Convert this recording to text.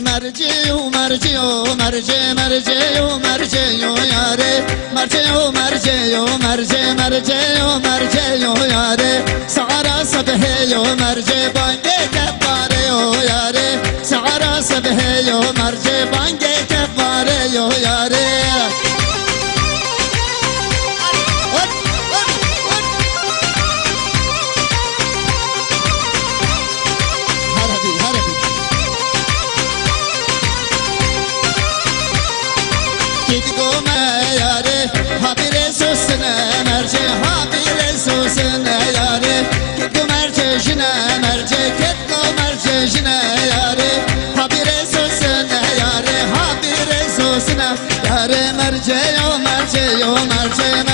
Merciyo merciyo merci merciyo merciyo yare merciyo merciyo merci merciyo merciyo yare sara sabheyo merci bange kefare yo yare sara sabheyo merci bange kefare yo yare Merce